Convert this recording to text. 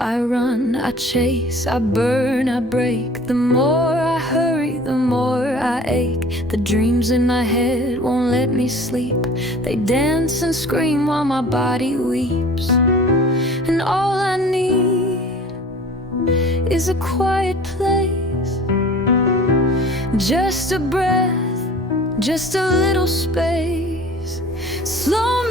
I run, I chase, I burn, I break. The more I hurry, the more I ache. The dreams in my head won't let me sleep. They dance and scream while my body weeps. And all I need is a quiet place, just a breath, just a little space. Slow